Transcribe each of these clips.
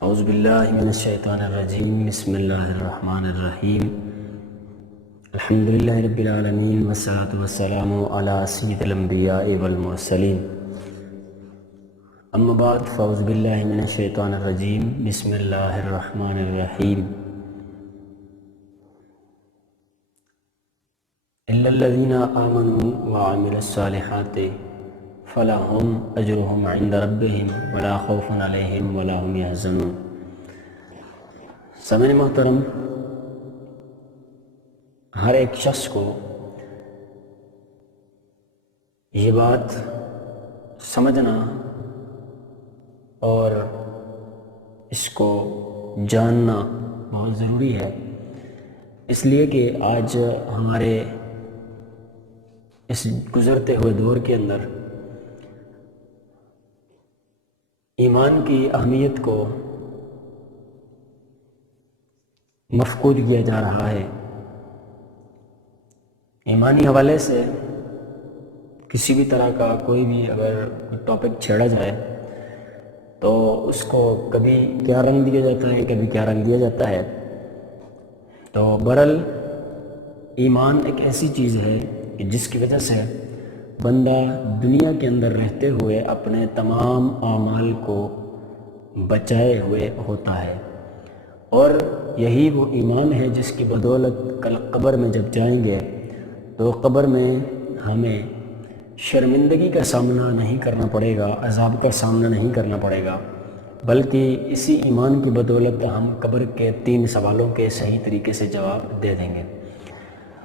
اعوذ باللہ من الشیطان الرجیم بسم اللہ الرحمن الرحیم الحمدللہ رب العالمین والصلاة والسلام علی سید الانبیاء والمرسلین اما بعد فاعوذ باللہ من الشیطان الرجیم بسم اللہ الرحمن الرحیم الا الذین آمنوا وعملوا الصالحات فلہم اجرہم عند ربہم ولا خوف علیہم ولا هم یحزنون۔ سامعین محترم، ہر ایک شخص کو یہ بات سمجھنا اور اس کو جاننا بہت ضروری ہے، اس لیے کہ آج ہمارے اس گزرتے ہوئے دور کے اندر ایمان کی اہمیت کو مفقود کیا جا رہا ہے۔ ایمانی حوالے سے کسی بھی طرح کا کوئی بھی اگر ٹاپک چھیڑا جائے تو اس کو کبھی کیا رنگ دیا جاتا ہے، کبھی کیا رنگ دیا جاتا ہے۔ تو بہرحال ایمان ایک ایسی چیز ہے کہ جس کی وجہ سے بندہ دنیا کے اندر رہتے ہوئے اپنے تمام اعمال کو بچائے ہوئے ہوتا ہے، اور یہی وہ ایمان ہے جس کی بدولت کل قبر میں جب جائیں گے تو قبر میں ہمیں شرمندگی کا سامنا نہیں کرنا پڑے گا، عذاب کا سامنا نہیں کرنا پڑے گا، بلکہ اسی ایمان کی بدولت ہم قبر کے 3 سوالوں کے صحیح طریقے سے جواب دے دیں گے۔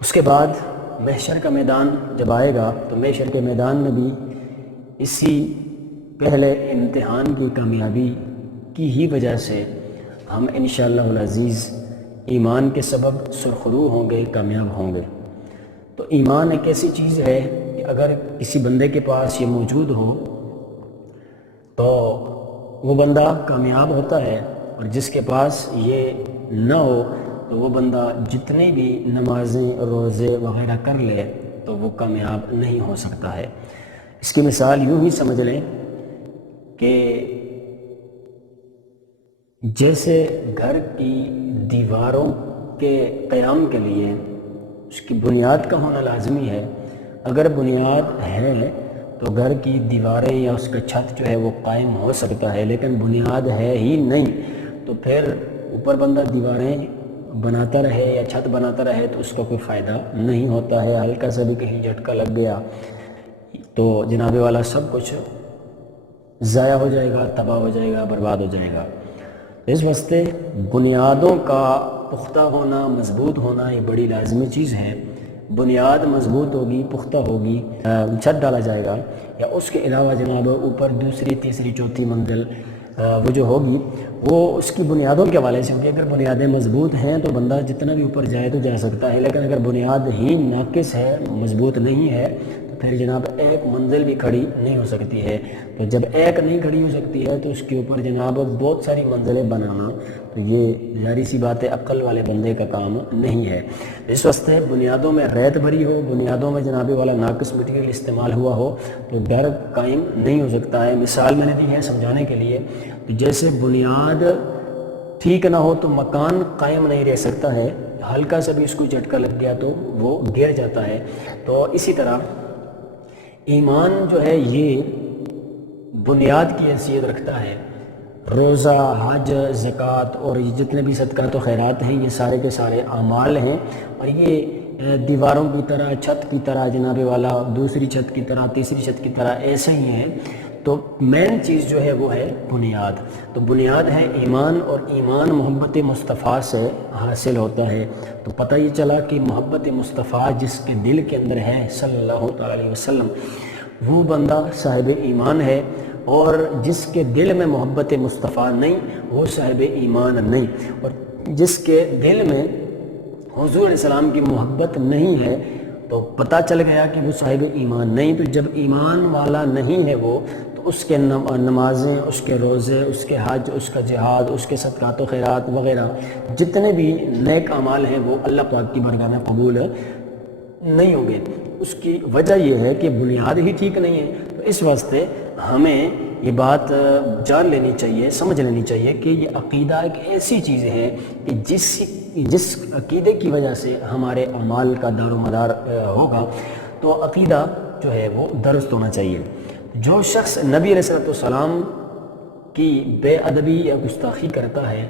اس کے بعد محشر کا میدان جب آئے گا تو محشر کے میدان میں بھی اسی پہلے امتحان کی کامیابی کی ہی وجہ سے ہم انشاءاللہ العزیز ایمان کے سبب سرخرو ہوں گے، کامیاب ہوں گے۔ تو ایمان ایک ایسی چیز ہے کہ اگر کسی بندے کے پاس یہ موجود ہو تو وہ بندہ کامیاب ہوتا ہے، اور جس کے پاس یہ نہ ہو تو وہ بندہ جتنی بھی نمازیں روزے وغیرہ کر لے تو وہ کامیاب نہیں ہو سکتا ہے۔ اس کی مثال یوں ہی سمجھ لیں کہ جیسے گھر کی دیواروں کے قیام کے لیے اس کی بنیاد کا ہونا لازمی ہے۔ اگر بنیاد ہے تو گھر کی دیواریں یا اس کا چھت جو ہے وہ قائم ہو سکتا ہے، لیکن بنیاد ہے ہی نہیں تو پھر اوپر بندہ دیواریں بناتا رہے یا چھت بناتا رہے تو اس کا کوئی فائدہ نہیں ہوتا ہے۔ ہلکا سا بھی کہیں جھٹکا لگ گیا تو جناب والا سب کچھ ضائع ہو جائے گا، تباہ ہو جائے گا، برباد ہو جائے گا۔ اس واسطے بنیادوں کا پختہ ہونا، مضبوط ہونا یہ بڑی لازمی چیز ہے۔ بنیاد مضبوط ہوگی، پختہ ہوگی، چھت ڈالا جائے گا، یا اس کے علاوہ جناب اوپر دوسری تیسری چوتھی منزل وہ جو ہوگی وہ اس کی بنیادوں کے حوالے سے ہوگی۔ اگر بنیادیں مضبوط ہیں تو بندہ جتنا بھی اوپر جائے تو جا سکتا ہے، لیکن اگر بنیاد ہی ناقص ہے، مضبوط نہیں ہے تو پھر جناب ایک منزل بھی کھڑی نہیں ہو سکتی ہے۔ تو جب ایک نہیں کھڑی ہو سکتی ہے تو اس کے اوپر جناب بہت ساری منزلیں بنانا تو یہ ظاہری سی بات ہے، عقل والے بندے کا کام نہیں ہے۔ اس واسطے بنیادوں میں ریت بھری ہو، بنیادوں میں جناب والا ناقص مٹیریل استعمال ہوا ہو تو گھر قائم نہیں ہو سکتا ہے۔ مثال میں نے دی ہے سمجھانے کے لیے، تو جیسے بنیاد ٹھیک نہ ہو تو مکان قائم نہیں رہ سکتا ہے، ہلکا سا بھی اس کو جھٹکا لگ گیا تو وہ گر جاتا ہے۔ تو اسی طرح ایمان جو ہے یہ بنیاد کی حیثیت رکھتا ہے۔ روزہ، حج، زکوٰۃ اور یہ جتنے بھی صدقات و خیرات ہیں یہ سارے کے سارے اعمال ہیں، اور یہ دیواروں کی طرح، چھت کی طرح جناب والا، دوسری چھت کی طرح، تیسری چھت کی طرح ایسے ہی ہیں۔ تو مین چیز جو ہے وہ ہے بنیاد۔ تو بنیاد ہے ایمان، اور ایمان محبت مصطفیٰ سے حاصل ہوتا ہے۔ تو پتہ یہ چلا کہ محبت مصطفیٰ جس کے دل کے اندر ہے صلی اللہ تعالی علیہ وسلم، وہ بندہ صاحب ایمان ہے، اور جس کے دل میں محبت مصطفیٰ نہیں وہ صاحب ایمان نہیں، اور جس کے دل میں حضور علیہ السلام کی محبت نہیں ہے تو پتہ چل گیا کہ وہ صاحب ایمان نہیں۔ تو جب ایمان والا نہیں ہے وہ تو اس کے نمازیں، اس کے روزے، اس کے حج، اس کا جہاد، اس کے صدقات و خیرات وغیرہ جتنے بھی نیک اعمال ہیں وہ اللہ پاک کی بارگاہ میں قبول نہیں ہوں گے۔ اس کی وجہ یہ ہے کہ بنیاد ہی ٹھیک نہیں ہے۔ تو اس واسطے ہمیں یہ بات جان لینی چاہیے، سمجھ لینی چاہیے کہ یہ عقیدہ ایک ایسی چیز ہے کہ جس عقیدے کی وجہ سے ہمارے اعمال کا دار و مدار ہوگا، تو عقیدہ جو ہے وہ درست ہونا چاہیے۔ جو شخص نبی علیہ السلام کی بے ادبی یا گستاخی کرتا ہے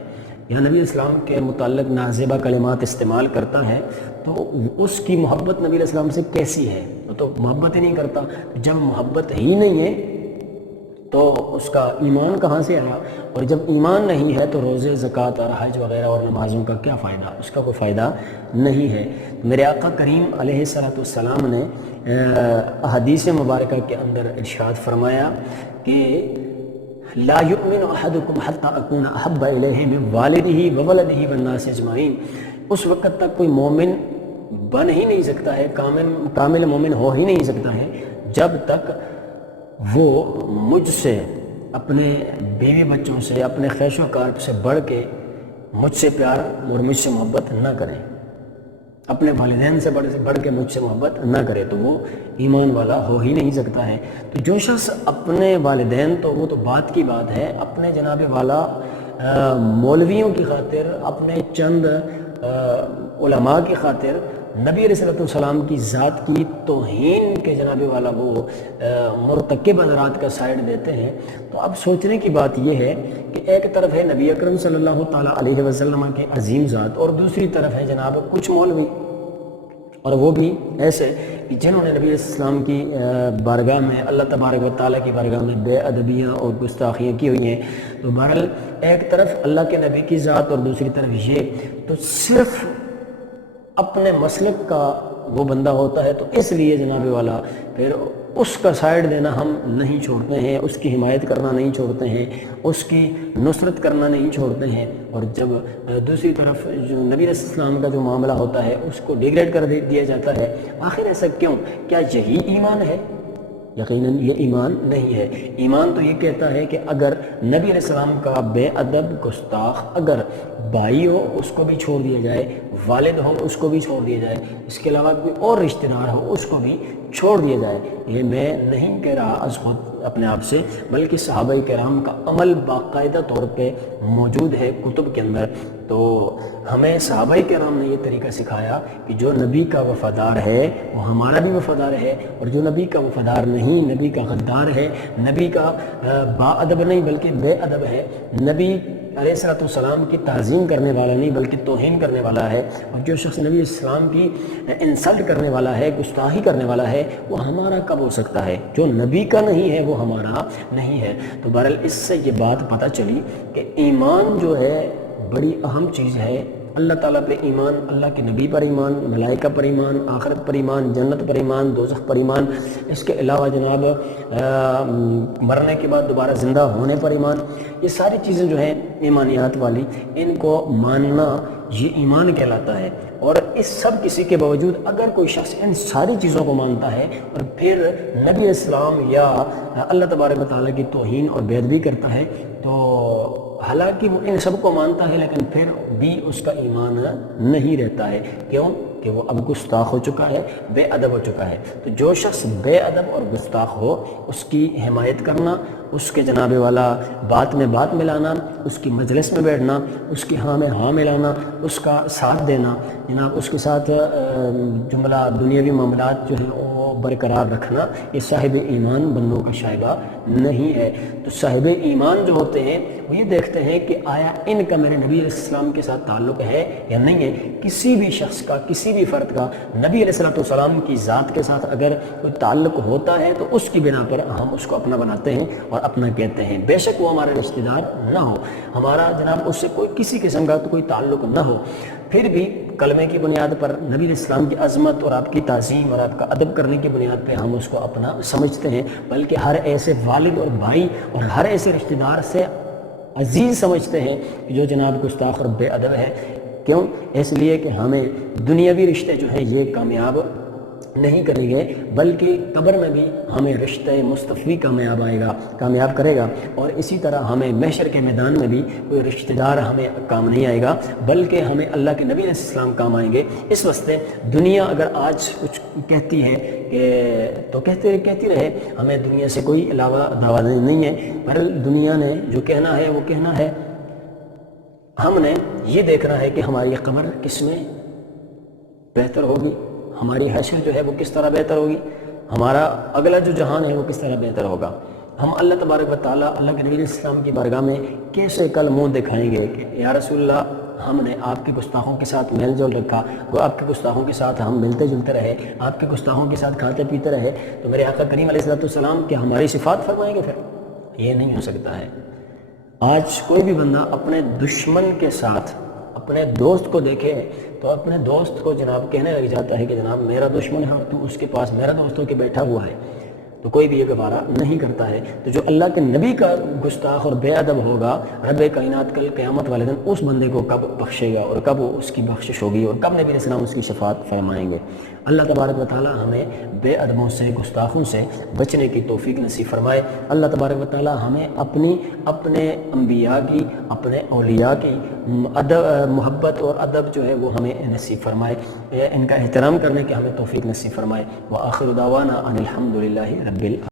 یا نبی اسلام کے متعلق نازیبہ کلمات استعمال کرتا ہے، تو اس کی محبت نبی علیہ السلام سے کیسی ہے؟ وہ تو محبت ہی نہیں کرتا۔ جب محبت ہی نہیں ہے تو اس کا ایمان کہاں سے آیا؟ اور جب ایمان نہیں ہے تو روزے، زکوٰۃ اور حج وغیرہ اور نمازوں کا کیا فائدہ؟ اس کا کوئی فائدہ نہیں ہے۔ میرے آقا کریم علیہ السلام نے احادیث مبارکہ کے اندر ارشاد فرمایا کہ لا یؤمن احدکم حتی اکون احب الیہ من والدہ وولدہ والناس اجمعین۔ اس وقت تک کوئی مومن بن ہی نہیں سکتا ہے، کامل مومن ہو ہی نہیں سکتا ہے جب تک وہ مجھ سے، اپنے بیوی بچوں سے، اپنے خیش و کار سے بڑھ کے مجھ سے پیار اور مجھ سے محبت نہ کریں، اپنے والدین سے بڑھ کے مجھ سے محبت نہ کرے، تو وہ ایمان والا ہو ہی نہیں سکتا ہے۔ تو جو شخص اپنے والدین، تو وہ تو بات کی بات ہے، اپنے جناب والا مولویوں کی خاطر، اپنے چند علماء کی خاطر نبی علیہ السلام کی ذات کی توہین کے جناب والا وہ مرتکب حضرات کا سائڈ دیتے ہیں، تو اب سوچنے کی بات یہ ہے کہ ایک طرف ہے نبی اکرم صلی اللہ تعالیٰ علیہ وسلم کے عظیم ذات، اور دوسری طرف ہے جناب کچھ مولوی، اور وہ بھی ایسے جنہوں نے نبی علیہ السلام کی بارگاہ میں، اللہ تبارک و تعالیٰ کی بارگاہ میں بے ادبیاں اور گستاخیاں کی ہوئی ہیں۔ تو بہرحال ایک طرف اللہ کے نبی کی ذات اور دوسری طرف یہ، تو صرف اپنے مسلک کا وہ بندہ ہوتا ہے، تو اس لیے جناب والا پھر اس کا سائڈ دینا ہم نہیں چھوڑتے ہیں، اس کی حمایت کرنا نہیں چھوڑتے ہیں، اس کی نصرت کرنا نہیں چھوڑتے ہیں، اور جب دوسری طرف جو نبی علیہ السلام کا جو معاملہ ہوتا ہے اس کو ڈیگریڈ کر دیا جاتا ہے۔ آخر ایسا کیوں؟ کیا یہی ایمان ہے؟ یقیناً یہ ایمان نہیں ہے۔ ایمان تو یہ کہتا ہے کہ اگر نبی علیہ السلام کا بے ادب، گستاخ اگر بھائی ہو اس کو بھی چھوڑ دیا جائے، والد ہو اس کو بھی چھوڑ دیا جائے، اس کے علاوہ کوئی اور رشتہ دار ہو اس کو بھی چھوڑ دیا جائے۔ یہ میں نہیں کہہ رہا از خود اپنے آپ سے، بلکہ صحابہ کرام کا عمل باقاعدہ طور پہ موجود ہے کتب کے اندر۔ تو ہمیں صحابہ کرام نے یہ طریقہ سکھایا کہ جو نبی کا وفادار ہے وہ ہمارا بھی وفادار ہے، اور جو نبی کا وفادار نہیں، نبی کا غدار ہے، نبی کا با ادب نہیں بلکہ بے ادب ہے، نبی علیہ السلام کی تعظیم کرنے والا نہیں بلکہ توہین کرنے والا ہے، اور جو شخص نبی السلام کی انسلٹ کرنے والا ہے، گستاخی کرنے والا ہے، وہ ہمارا کب ہو سکتا ہے؟ جو نبی کا نہیں ہے وہ ہمارا نہیں ہے۔ تو بہرحال اس سے یہ بات پتہ چلی کہ ایمان جو ہے بڑی اہم چیز ہے۔ اللہ تعالیٰ پہ ایمان، اللہ کے نبی پر ایمان، ملائکہ پر ایمان، آخرت پر ایمان، جنت پر ایمان، دوزخ پر ایمان، اس کے علاوہ جناب مرنے کے بعد دوبارہ زندہ ہونے پر ایمان، یہ ساری چیزیں جو ہیں ایمانیات والی، ان کو ماننا یہ ایمان کہلاتا ہے۔ اور اس سب کسی کے باوجود اگر کوئی شخص ان ساری چیزوں کو مانتا ہے اور پھر نبی اسلام یا اللہ تبارک و تعالیٰ کی توہین اور بے ادبی کرتا ہے، تو حالانکہ وہ ان سب کو مانتا ہے لیکن پھر بھی اس کا ایمان نہیں رہتا ہے۔ کیوں؟ کہ وہ اب گستاخ ہو چکا ہے، بے ادب ہو چکا ہے۔ تو جو شخص بے ادب اور گستاخ ہو اس کی حمایت کرنا، اس کے جناب والا بات میں بات ملانا، اس کی مجلس میں بیٹھنا، اس کی ہاں میں ہاں ملانا، اس کا ساتھ دینا، جناب اس کے ساتھ جملہ دنیاوی معاملات جو ہیں وہ برقرار رکھنا، یہ صاحب ایمان بندوں کا شائبہ نہیں ہے۔ تو صاحب ایمان جو ہوتے ہیں وہ یہ دیکھتے ہیں کہ آیا ان کا میرے نبی علیہ السلام کے ساتھ تعلق ہے یا نہیں ہے۔ کسی بھی شخص کا، کسی بھی فرد کا نبی علیہ السلام کی ذات کے ساتھ اگر کوئی تعلق ہوتا ہے تو اس کی بنا پر ہم اس کو اپنا بناتے ہیں اور اپنا کہتے ہیں، بے شک وہ ہمارے رشتہ دار نہ ہو، ہمارا جناب اس سے کوئی کسی قسم کا کوئی تعلق نہ ہو، پھر بھی کلمے کی بنیاد پر نبی علیہ السلام کی عظمت اور آپ کی تعظیم اور آپ کا ادب کرنے کی بنیاد پہ ہم اس کو اپنا سمجھتے ہیں، بلکہ ہر ایسے والد اور بھائی اور ہر ایسے رشتہ دار سے عزیز سمجھتے ہیں جو جناب گستاخ اور بے ادب ہے۔ کیوں؟ اس لیے کہ ہمیں دنیاوی رشتے جو ہیں یہ کامیاب نہیں کریں گے، بلکہ قبر میں بھی ہمیں رشتہ مصطفی کامیاب کرے گا، اور اسی طرح ہمیں محشر کے میدان میں بھی کوئی رشتہ دار ہمیں کام نہیں آئے گا، بلکہ ہمیں اللہ کے نبی علیہ السلام کام آئیں گے۔ اس واسطے دنیا اگر آج کچھ کہتی ہے تو کہتی رہے، ہمیں دنیا سے کوئی علاوہ دعویٰ نہیں ہے، پر دنیا نے جو کہنا ہے وہ کہنا ہے، ہم نے یہ دیکھنا ہے کہ ہماری قبر کس میں بہتر ہوگی، ہماری حشر جو ہے وہ کس طرح بہتر ہوگی، ہمارا اگلا جو جہان ہے وہ کس طرح بہتر ہوگا۔ ہم اللہ تبارک و تعالیٰ اللہ کے نبی علیہ السلام کی بارگاہ میں کیسے کل منہ دکھائیں گے کہ یا رسول اللہ ہم نے آپ کے گستاخوں کے ساتھ میل جول رکھا، وہ آپ کے گستاخوں کے ساتھ ہم ملتے جلتے رہے، آپ کے گستاخوں کے ساتھ کھاتے پیتے رہے، تو میرے آقا کریم علیہ السلام کیا ہماری صفات فرمائیں گے؟ پھر یہ نہیں ہو سکتا ہے۔ آج کوئی بھی بندہ اپنے دشمن کے ساتھ اپنے دوست کو دیکھے تو اپنے دوست کو جناب کہنے لگ جاتا ہے کہ جناب میرا دشمن ہے اور تو اس کے پاس میرا دوست ہو کے بیٹھا ہوا ہے، تو کوئی بھی یہ گوارہ نہیں کرتا ہے۔ تو جو اللہ کے نبی کا گستاخ اور بے ادب ہوگا، رب کائنات کل قیامت والے دن اس بندے کو کب بخشے گا اور کب اس کی بخشش ہوگی اور کب نبی علیہ السلام اس کی شفاعت فرمائیں گے؟ اللہ تبارک و تعالی ہمیں بے ادبوں سے، گستاخوں سے بچنے کی توفیق نصیب فرمائے۔ اللہ تبارک و تعالی ہمیں اپنے انبیاء کی، اپنے اولیاء کی محبت اور ادب جو ہے وہ ہمیں نصیب فرمائے، ان کا احترام کرنے کی ہمیں توفیق نصیب فرمائے۔ وآخر دعوانا ان الحمد للہ رب العالمین۔